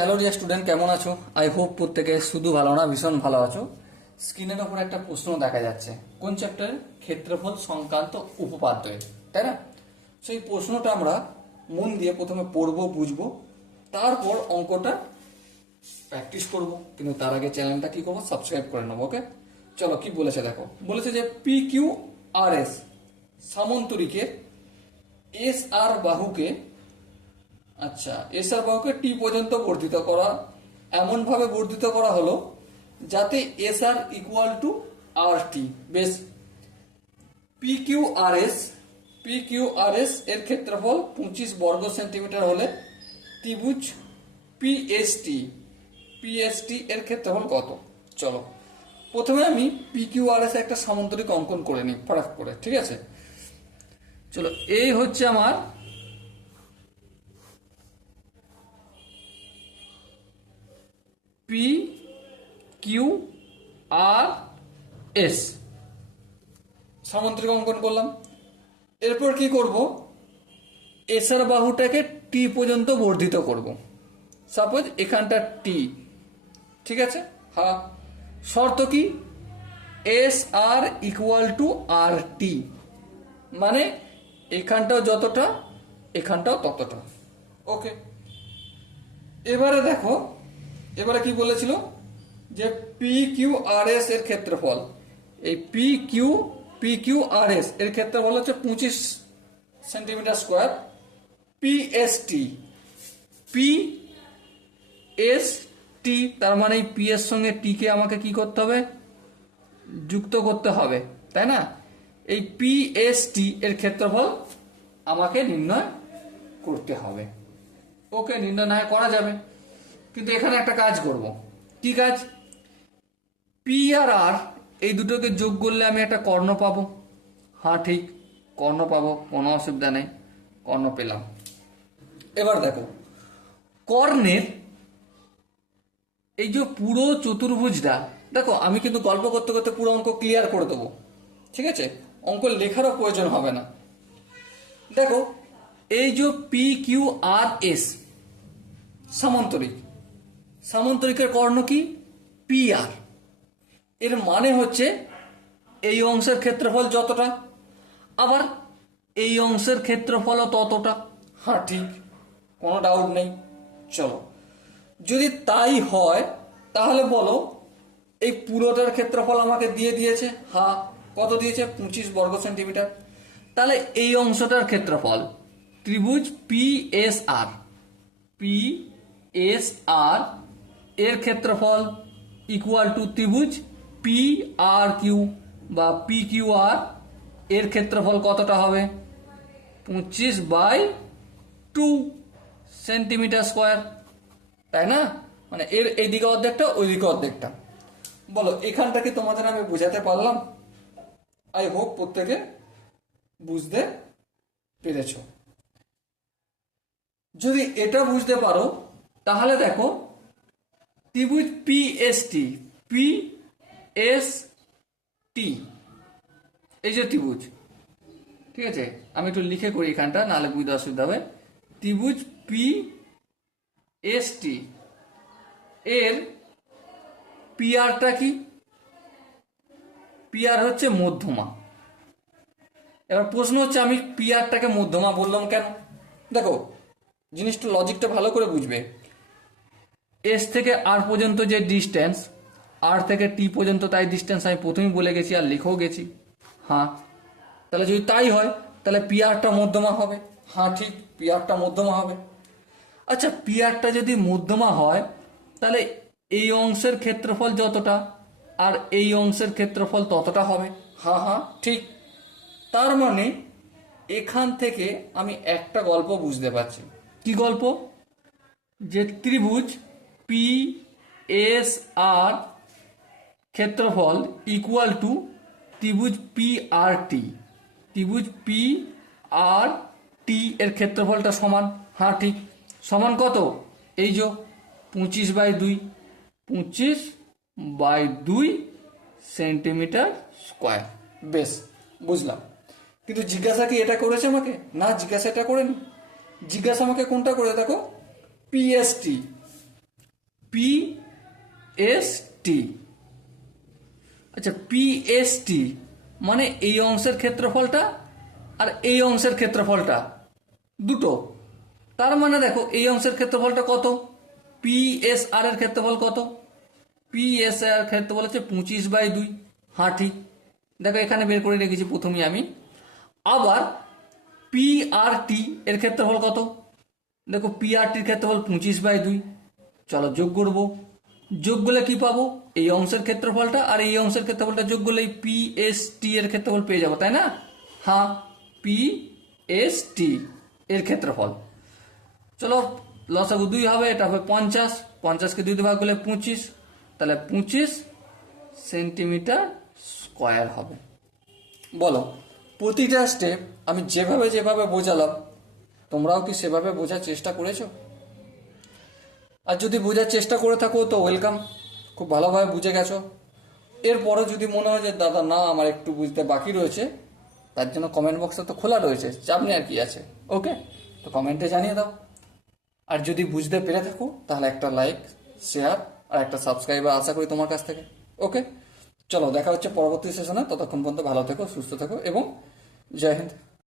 Hello dear student, কেমন আছো? I hope প্রত্যেকে শুধু ভালো না, ভীষণ ভালো আছো। স্ক্রিনের ওপর একটা প্রশ্ন দেখা যাচ্ছে, কোন চ্যাপ্টারের? ক্ষেত্রফল সংক্রান্ত উপপাদ্যের, তাই না? সেই প্রশ্নটা আমরা মন দিয়ে প্রথমে পড়বো, বুঝবো, তারপর অঙ্কটা প্র্যাকটিস করব। কিন্তু তার আগে চ্যানেলটা কি করবো, সাবস্ক্রাইব করে নেবো। ওকে, চলো কি বলেছে দেখো। বলেছে যে P Q R S সামন্তরিকের S আর বাহুকে, আচ্ছা, এস আর বাহুকে টি পর্যন্ত বর্ধিত করা, এমন ভাবে বর্ধিত করা হলো যাতে এস আর ইকুয়াল টু আর টি। বেশ, P Q R S, P Q R S এর ক্ষেত্রফল 25 বর্গ সেন্টিমিটার হলে ত্রিভুজ পিএসটি, পিএসটি এর ক্ষেত্রফল কত? চলো প্রথমে আমি পি কিউ আর এস একটা সামান্তরিক অঙ্কন করে নিই ফটাফট করে, ঠিক আছে? চলো, এই হচ্ছে আমার পি কিউ আর এস সামান্তরিক অঙ্কন করলাম। এরপর কি করব, এসআর বাহুটাকে টি পর্যন্ত বর্ধিত করব। সাপোজ এখানটা টি, ঠিক আছে? হ্যাঁ, শর্ত কি? এস আর ইকুয়াল টু আর টি, মানে এখানটাও যতটা এখানটাও ততটা। ওকে, এবারে দেখো, এবারে কি বলেছিল যে পি কিউ আর এস এর ক্ষেত্রফল, এই পি কিউ আর এস এর ক্ষেত্রফল হচ্ছে 25 centimetre square. PST, P S T, তার মানে এই পি এর সঙ্গে টি কে আমাকে কি করতে হবে? যুক্ত করতে হবে, তাই না? এই পিএসটি এর ক্ষেত্রফল আমাকে নির্ণয় করতে হবে। ওকে, নির্ণয় না করা যাবে, কিন্তু এখানে একটা কাজ করব। কি কাজ? পি আর আর এই দুটোকে যোগ করলে আমি একটা কর্ণ পাবো। হ্যাঁ ঠিক, কর্ণ পাবো, কোনো অসুবিধা নেই, কর্ণ পেলাম। এবার দেখো, কর্ণের এই যে পুরো চতুর্ভুজটা, দেখো আমি কিন্তু গল্প করতে করতে পুরো অঙ্ক ক্লিয়ার করে দেবো, ঠিক আছে? অঙ্ক লেখারও প্রয়োজন হবে না। দেখো, এই যে পি কিউ আর এস সামান্তরিক, সামান্তরিকের কর্ণ কি? P R. এর মানে হচ্ছে এই অংশের ক্ষেত্রফল যতটা, আবার এই অংশের ক্ষেত্রফলও ততটা। হ্যাঁ ঠিক, কোনো ডাউট নেই। চলো, যদি তাই হয় তাহলে বলো এই পুরোটার ক্ষেত্রফল আমাকে দিয়ে দিয়েছে। হ্যাঁ, কত দিয়েছে? 25 বর্গ সেন্টিমিটার। তাহলে এই অংশটার ক্ষেত্রফল ত্রিভুজ পি এস আর, পি এস আর এর ক্ষেত্রফল ইকুয়াল টু ত্রিভুজ পি আর কিউ বা পি কিউ আর এর ক্ষেত্রফল কতটা হবে? 25/2 সেন্টিমিটার স্কোয়ার, তাই না? মানে এর এইদিকে অর্ধেকটা, ওইদিকে অর্ধেকটা। বলো, এখানটা কি তোমাদের আমি বুঝাতে পারলাম? আই হোপ প্রত্যেকে বুঝতে পেরেছ। যদি এটা বুঝতে পারো তাহলে দেখো, ত্রিভুজ পিএসটি, পিএসটি এই যে ত্রিভুজ, ঠিক আছে? আমি একটু লিখে করি এখানটা, নাহলে বুঝতে অসুবিধা হবে। ত্রিভুজ পি এস টি এর পিআরটা কি? পিআর হচ্ছে মধ্যমা। এবার প্রশ্ন হচ্ছে, আমি পিআরটাকে মধ্যমা বললাম কেন? দেখো, জিনিসটা লজিকটা ভালো করে বুঝবে। এস থেকে আর পর্যন্ত যে ডিস্টেন্স, আর থেকে টি পর্যন্ত তাই ডিস্টেন্স আমি প্রথমেই বলে গেছি আর লিখেও গেছি। হ্যাঁ, তাহলে যদি তাই হয় তাহলে পিআরটা মধ্যমা হবে। হ্যাঁ ঠিক, পিআরটা মধ্যমা হবে। আচ্ছা, পিআরটা যদি মধ্যমা হয় তাহলে এই অংশের ক্ষেত্রফল যতটা আর এই অংশের ক্ষেত্রফল ততটা হবে। হ্যাঁ হ্যাঁ ঠিক। তার মানে এখান থেকে আমি একটা গল্প বুঝতে পারছি। কি গল্প? যে ত্রিভুজ পি এস আর ক্ষেত্রফল ইকুয়াল টু ত্রিভুজ পি আর টি, ত্রিভুজ পি আর টি এর ক্ষেত্রফলটা সমান। হ্যাঁ ঠিক, সমান কত? এই যে 25/2, 25/2 সেন্টিমিটার স্কোয়ার। বেশ, বুঝলাম। কিন্তু জিজ্ঞাসা কি এটা করেছে আমাকে? না, জিজ্ঞাসা এটা করেনি। জিজ্ঞাসা আমাকে কোনটা করে দেখো, পিএসটি, পি এস টি। আচ্ছা, পি এস টি মানে এই অংশের ক্ষেত্রফলটা আর এই অংশের ক্ষেত্রফলটা দুটো। তার মানে দেখো এই অংশের ক্ষেত্রফলটা কত, পি এস আর এর ক্ষেত্রফল কত, পি এস আর ক্ষেত্রফল হচ্ছে 25/2। হ্যাঁ ঠিক, দেখো এখানে বের করে রেখেছি প্রথমেই আমি। আবার পি আর টি এর ক্ষেত্রফল কত, দেখো পি আর টির ক্ষেত্রফল 25/2। চলো যোগ করবো, যোগ করলে কি পাবো, এই অংশের ক্ষেত্রফলটা আর এই অংশের ক্ষেত্রফলটা যোগ করলে পি এস টি এর ক্ষেত্রফল পেয়ে যাবো, তাই না? হ্যাঁ, পি এস টি এর ক্ষেত্রফল। চলো লসাগু 2 হবে, এটা হবে 50, 50কে 2 দিয়ে ভাগ করলে 25, তাহলে 25 সেন্টিমিটার স্কোয়ার হবে। বলো, প্রতিটা স্টেপ আমি যেভাবে যেভাবে বোঝালাম তোমরাও কি সেভাবে বোঝার চেষ্টা করেছো? আর যদি বোঝার চেষ্টা করে থাকো তো ওয়েলকাম, খুব ভালোভাবে বুঝে গেছো। এরপরে যদি মনে হয় যে দাদা না আমার একটু বুঝতে বাকি রয়েছে, তার জন্য কমেন্ট বক্সটা তো খোলা রয়েছে, চাপ নেই আর কি আছে। ওকে, তো কমেন্টে জানিয়ে দাও। আর যদি বুঝতে পেরে থাকো তাহলে একটা লাইক, শেয়ার আর একটা সাবস্ক্রাইবার আশা করি তোমার কাছ থেকে। ওকে, চলো দেখা হচ্ছে পরবর্তী সেশনে, ততক্ষণ পর্যন্ত ভালো থেকো, সুস্থ থেকো এবং জয় হিন্দ।